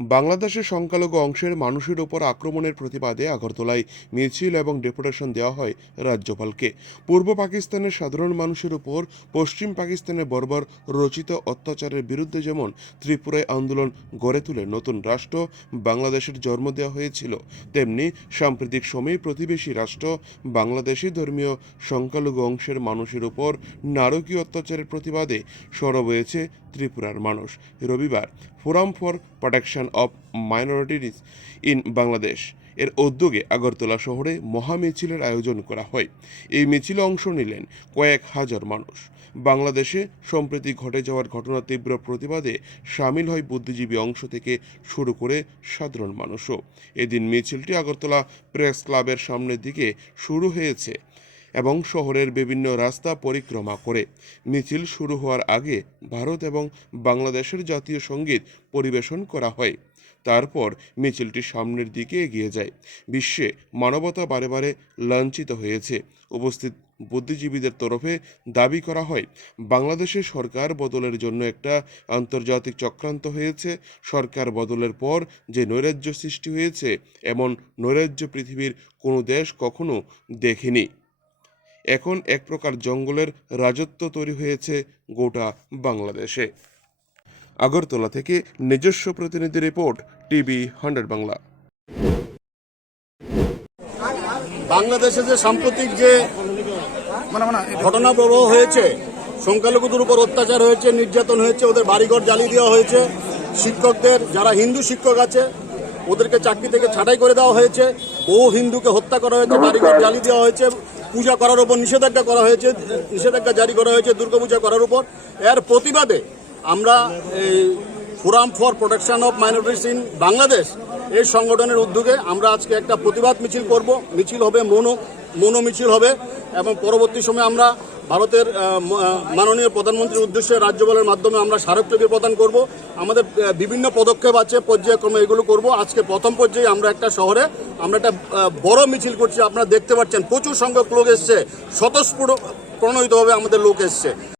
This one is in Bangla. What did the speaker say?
বাংলাদেশের সংখ্যালঘু অংশের মানুষের ওপর আক্রমণের প্রতিবাদে আগরতলায় মিছিল এবং ডেপুটেশন দেওয়া হয় রাজ্যপালকে। পূর্ব পাকিস্তানের সাধারণ মানুষের উপর পশ্চিম পাকিস্তানে বর্বর রচিত অত্যাচারের বিরুদ্ধে যেমন ত্রিপুরায় আন্দোলন গড়ে তুলে নতুন রাষ্ট্র বাংলাদেশের জন্ম দেওয়া হয়েছিল, তেমনি সাম্প্রতিক সময়ে প্রতিবেশী রাষ্ট্র বাংলাদেশি ধর্মীয় সংখ্যালঘু অংশের মানুষের উপর নারকীয় অত্যাচারের প্রতিবাদে সরব হয়েছে ত্রিপুরার মানুষ। রবিবার, forum for protection of minorities in Bangladesh এর উদ্যোগে আগরতলা শহরে মহামিছিলের আয়োজন করা হয়। এই মিছিলে অংশ নিলেন কয়েক হাজার মানুষ। বাংলাদেশে সম্প্রতি ঘটে যাওয়ার ঘটনার তীব্র প্রতিবাদে সামিল হয় বুদ্ধিজীবী অংশ থেকে শুরু করে সাধারণ মানুষও। এদিন মিছিলটি আগরতলা প্রেস ক্লাবের সামনের দিকে শুরু হয়েছে। এবং শহরের বিভিন্ন রাস্তা পরিক্রমা করে। মিছিল শুরু হওয়ার আগে ভারত এবং বাংলাদেশের জাতীয় সংগীত পরিবেশন করা হয়। তারপর মিছিলটি সামনের দিকে এগিয়ে যায়। বিশ্বে মানবতা বারে বারে লাঞ্ছিত হয়েছে। উপস্থিত বুদ্ধিজীবীদের তরফে দাবি করা হয়, বাংলাদেশে সরকার বদলের জন্য একটা আন্তর্জাতিক চক্রান্ত হয়েছে। সরকার বদলের পর যে নৈরাজ্য সৃষ্টি হয়েছে, এমন নৈরাজ্য পৃথিবীর কোনো দেশ কখনো দেখেনি। এখন এক প্রকার জঙ্গলের রাজত্ব তৈরি হয়েছে গোটা বাংলাদেশে। আগরতলা থেকে নিজস্ব প্রতিনিধি রিপোর্ট, টিভি হান্ড্রেড বাংলা। বাংলাদেশে যে সাম্প্রতিক যে মানে ঘটনা প্রবাহ হয়েছে, সংখ্যালঘুদের উপর অত্যাচার হয়েছে, নির্যাতন হয়েছে, ওদের বাড়িঘর জ্বালিয়ে দেওয়া হয়েছে, শিক্ষকদের, যারা হিন্দু শিক্ষক আছে, ওদেরকে চাকরি থেকে ছাঁটাই করে দেওয়া হয়েছে, বহু হিন্দুকে হত্যা করা হয়েছে, বাড়িঘর জ্বালিয়ে দেওয়া হয়েছে পূজা করার উপর নিষেধাজ্ঞা করা হয়েছে, নিষেধাজ্ঞা জারি করা হয়েছে, দুর্গাপূজা করার উপর। এর প্রতিবাদে আমরা forum for protection of minorities in Bangladesh এই সংগঠনের উদ্যোগে আমরা আজকে একটা প্রতিবাদ মিছিল করব। মিছিল হবে মনো মনো মিছিল হবে এবং পরবর্তী সময়ে আমরা ভারতের মাননীয় প্রধানমন্ত্রীর উদ্দেশ্যে রাজ্যপালের মাধ্যমে আমরা স্মারকলিপি প্রদান করব। আমাদের বিভিন্ন পদক্ষেপ আছে, পর্যায়ক্রমে এগুলো করব। আজকে প্রথম পর্যায়ে আমরা একটা শহরে আমরা একটা বড় মিছিল করছি। আপনারা দেখতে পাচ্ছেন প্রচুর সংখ্যক লোক এসছে, স্বতঃস্ফূর্ত প্রণোদিতভাবে আমাদের লোক এসছে।